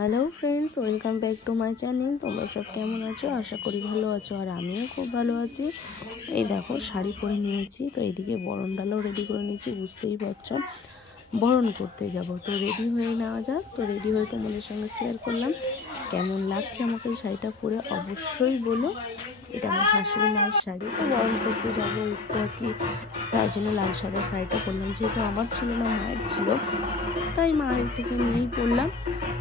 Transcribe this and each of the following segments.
Hello friends, welcome back to my channel. তোমরা সব কেমন আছো? আশা করি ভালো আছো, আর আমিও খুব ভালো আছি। এই দেখো শাড়ি পরে নিয়েছি, তো এইদিকে বরণ ডালও রেডি করে নিয়েছি। বুঝতেই পারছো বরণ করতে যাব, তো রেডি হয়ে নেওয়া যাক। তো রেডি হয়ে তোমাদের সঙ্গে শেয়ার করলাম কেমন লাগছে আমাকে এই শাড়িটা পরে, অবশ্যই বলো। এটা আমার শাশুড়ি মায়ের শাড়ি, তো বরণ করতে যাবো একটু আর কি, তার জন্য লাল সাদা শাড়িটা করলাম। যেহেতু আমার ছিল না, মায়ের ছিল, তাই মায়ের থেকে নিয়েই পড়লাম।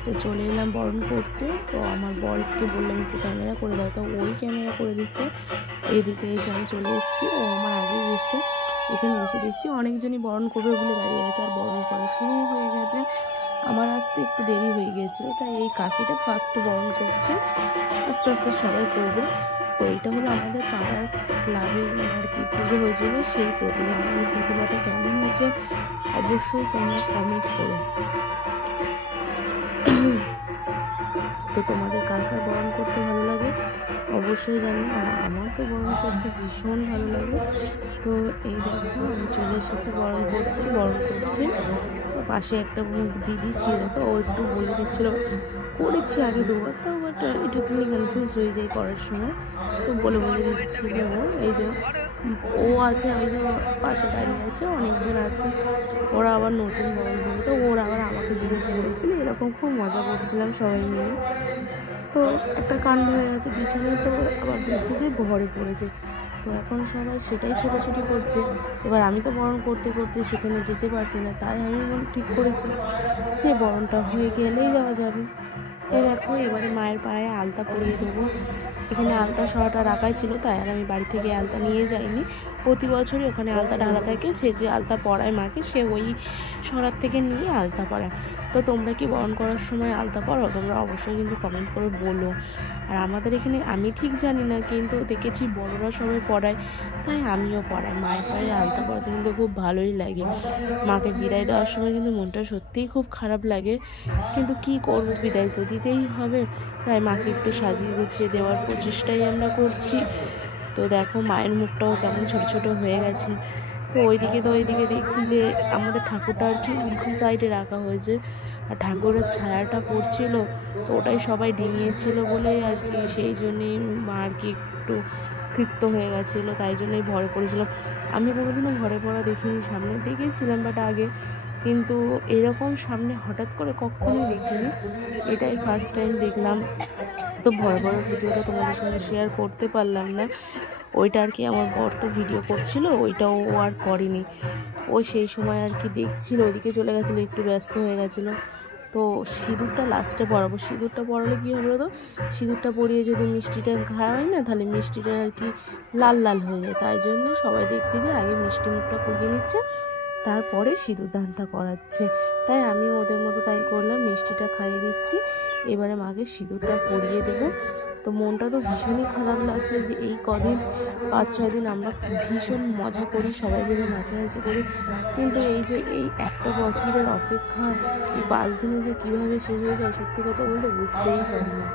তো চলে এলাম বরণ করতে। তো আমার বরকে বললাম একটু ক্যামেরা করে দাও, তো ওই ক্যামেরা করে দিচ্ছে। এইদিকে এই যে আমি চলে এসেছি, ও আমার আগেই এসছে। এখানে এসে দেখছি অনেকজনই বরণ করবে বলে দাঁড়িয়ে আছে, আর বরণ করা শুরু হয়ে গেছে। আমার আসতে একটু দেরি হয়ে গিয়েছিলো, তাই এই কাকিটা ফার্স্ট বরণ করছে, আস্তে আস্তে সবাই করবে। তো এটা হলো আমাদের পাড়ার ক্লাবে আর কি পুজো হয়েছিল, সেই প্রতিমা। এই প্রতিমাটা কেমন হয়েছে অবশ্যই তোমরা কমেন্ট করো। তো তোমাদের কার কার বরণ করতে ভালো লাগে অবশ্যই জানি, আর আমার তো বরণ করতে ভীষণ ভালো লাগে। তো এই দেখো আমি চলে এসেছি বরণ করতে, বরণ করছি। তো পাশে একটা দিদি ছিল, তো ও একটু বলে দিচ্ছিল, করেছি আগে দুবার, তো বাট একটুখানি কনফিউজ হয়ে যায় করার সময়, তো বলে দিচ্ছিল। এই যে ও আছে, ওই যে পাশে দাঁড়িয়ে আছে, অনেকজন আছে, ওরা আবার নতুন বরণ করবে, তো ওরা আবার আমাকে জিজ্ঞাসা করছিল, এরকম খুব মজা করছিলাম সবাই মিলে। তো একটা কাণ্ড হয়ে গেছে পিছনে, তো আবার দেখছি যে ভরে পড়েছে, তো এখন সবাই সেটাই ছোটাছুটি করছে। এবার আমি তো বরণ করতে করতে সেখানে যেতে পারছি না, তাই আমি ঠিক করেছি যে বরণটা হয়ে গেলেই যাওয়া যাবে। এই দেখো এবারে মায়ের পায়ে আলতা পরিয়ে দেবো। এখানে আলতা সরাটা রাখাই ছিল, তাই আর আমি বাড়ি থেকে আলতা নিয়ে যাইনি। প্রতি বছরই ওখানে আলতা ঢালা থাকে, যে আলতা পরায় মাকে, সে ওই সরার থেকে নিয়ে আলতা পরায়। তো তোমরা কি বরণ করার সময় আলতা পরো? তোমরা অবশ্যই কিন্তু কমেন্ট করে বলো। আর আমাদের এখানে আমি ঠিক জানি না, কিন্তু দেখেছি বড়রা সবাই পরায়, তাই আমিও পরাই। মায়ের পায়ে আলতা পরাতে কিন্তু খুব ভালোই লাগে। মাকে বিদায় দেওয়ার সময় কিন্তু মনটা সত্যিই খুব খারাপ লাগে, কিন্তু কি করবো, বিদায় তো দিতেই হবে। তাই মাকে একটু সাজিয়ে গুছিয়ে দেওয়ার প্রচেষ্টাই আমরা করছি। তো দেখো মায়ের মুখটাও কেমন ছোট ছোট হয়ে গেছে। তো ওইদিকে দেখছি যে আমাদের ঠাকুরটা আর কি উল্টো সাইডে রাখা হয়েছে, আর ঠাকুরের ছায়াটা পড়ছিল, তো ওটাই সবাই ডিঙিয়েছিল বলে আর কি, সেই জন্যেই মা আর কি একটু ক্ষিপ্ত হয়ে গেছিলো, তাই জন্যই ভরে পড়েছিল। আমি কোনোদিনও ভরে পড়া দেখিনি, সামনে দেখেছিলাম বাট আগে, কিন্তু এরকম সামনে হঠাৎ করে কখনোই দেখিনি, এটাই ফার্স্ট টাইম দেখলাম। তো ভয় ভিডিওটা তোমাদের সঙ্গে শেয়ার করতে পারলাম না, ওইটা আর কি আমার বর তো ভিডিও করছিল, ওইটাও ও আর করেনি। ও সেই সময় আর কি দেখছিল, ওদিকে চলে গেছিলো, একটু ব্যস্ত হয়ে গেছিলো। তো সিঁদুরটা লাস্টে পরাবো। সিঁদুরটা পরালে কী হবে তো, সিঁদুরটা পরিয়ে যদি মিষ্টিটা খাওয়া হয় না, তাহলে মিষ্টিটা আর কি লাল লাল হয়ে যায়, তাই জন্য সবাই দেখছি যে আগে মিষ্টি মুখটা করিয়ে নিচ্ছে, তারপরে সিঁদুর দানটা করাচ্ছে। তাই আমিও ওদের মতো তাই করলাম, মিষ্টিটা খাইয়ে দিচ্ছি, এবারে মাকে সিঁদুরটা পরিয়ে দেবো। তো মনটা তো ভীষণই খারাপ লাগছে যে এই কদিন 5-6 দিন আমরা ভীষণ মজা করি, সবাই মিলে নাচানাচি করি, কিন্তু এই যে এই একটা বছরের অপেক্ষা, এই 5 দিনে যে কীভাবে শেষ হয়ে যায়, সত্যি কথা বলতে বুঝতেই পারি না,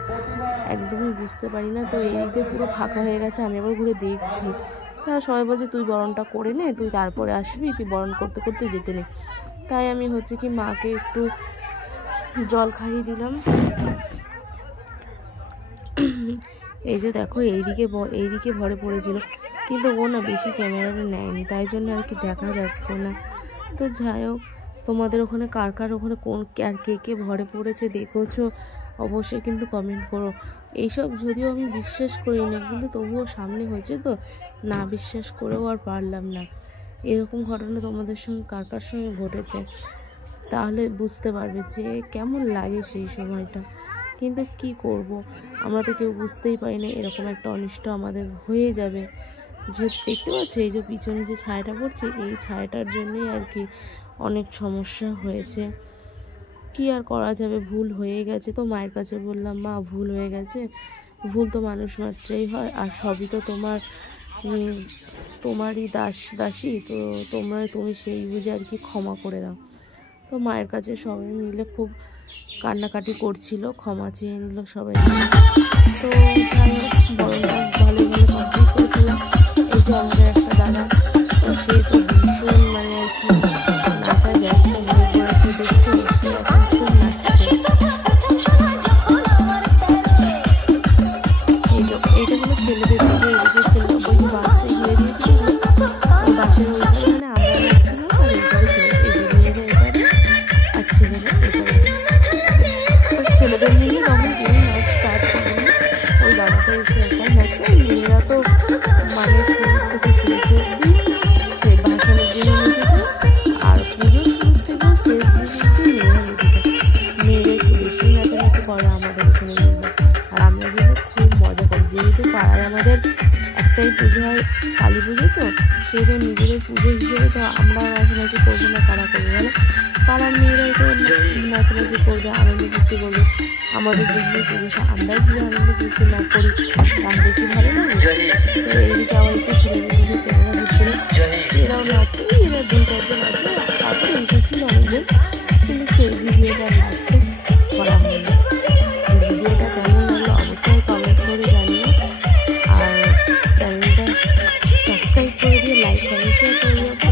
একদমই বুঝতে পারি না। তো এই দিকে পুরো ফাঁকা হয়ে গেছে, আমি আবার ঘুরে দেখছি, তা সবাই বলছে তুই বরণটা করে নে, তুই তারপরে আসবি, তুই বরণ করতে করতে যেতে নে। তাই আমি হচ্ছে কি মাকে একটু জল খাইয়ে দিলাম। এই যে দেখো এইদিকে ভরে পড়েছিল, কিন্তু ও না বেশি ক্যামেরাটা নেয়নি, তাই জন্য আর কি দেখা যাচ্ছে না। তো যাই হোক, তোমাদের ওখানে কার ওখানে কোন আর কে ভরে পড়েছে দেখেছো অবশ্যই কিন্তু কমেন্ট করো। এইসব যদিও আমি বিশ্বাস করি না, কিন্তু তবুও সামনে হয়েছে, তো না বিশ্বাস করেও আর পারলাম না। এরকম ঘটনা তোমাদের সঙ্গে কার সঙ্গে ঘটেছে, তাহলে বুঝতে পারবে যে কেমন লাগে সেই সময়টা। কিন্তু কি করব, আমরা তো কেউ বুঝতেই পারি না এরকম একটা অনিষ্ট আমাদের হয়ে যাবে। যে দেখতে পাচ্ছি এই যে পিছনে যে ছায়াটা পড়ছে, এই ছায়াটার জন্যই আর কি অনেক সমস্যা হয়েছে। কি আর করা যাবে, ভুল হয়ে গেছে। তো মায়ের কাছে বললাম, মা ভুল হয়ে গেছে, ভুল তো মানুষ মাত্রই হয়, আর সবই তো তোমারই দাসী, তো তুমি সেই বুঝে আর কি ক্ষমা করে দাও। তো মায়ের কাছে সবাই মিলে খুব কান্নাকাটি করছিল, ক্ষমা চেয়ে নিল সবাই। তো বরণটা ভালো কমপ্লিট করে ফেলাম। এই যে আমাদের একটা দাদা, তো সে তো ভীষণ মানে আর কি নাচায় ব্যস্ত হয়ে পড়েছে, দেখছো সে এখন খুব নাচছে। ছেলেদের নিয়ে তখন কেউ নাচ স্টার্ট করেনি, ওই দাদাটা এসে একাই নাচছে। মেয়েরা তো মানে শুরু থেকে শেষ অবধি সে ভাষণের জন্য নেচেছে, আর পুজোর শুরু থেকেও শেষ অবধি মেয়েরা নেচেছে। মেয়েরা একটু বেশি নাচানাচি করে আমাদের এখানে কিন্তু, আর আমরা কিন্তু খুব মজা করি। যেহেতু পাড়ায় আমাদের একটাই পুজো হয়, কালী পুজো, তো সেহেতু নিজেদের পুজো হিসেবে তো আমরা নাচানাচি করবো না, কারা করবো বলো? পাড়ার মেয়েরাই তো নাচানাচি করবে, আনন্দ ফুর্তি করবে। আমাদের যদি পুজো আমরা যদি আনন্দ ফুর্তি না করি তাহলে কি ভালো লাগে? তো এইদিকে আবার একটু ছেলেদের দিকে ক্যামেরা দিচ্ছিল, এরাও নাচছে, এরা 2-4 জন আছে, তারপরে এসেছিল অনেকজন, কিন্তু সেই ভিডিওটা লাস্টে করা হয়নি। ভিডিওটা কেমন লাগলো অবশ্যই কমেন্ট করে জানিও, আর চ্যানেলটা সাবস্ক্রাইব করে দিয়ে লাইক কমেন্ট শেয়ার করে দিও।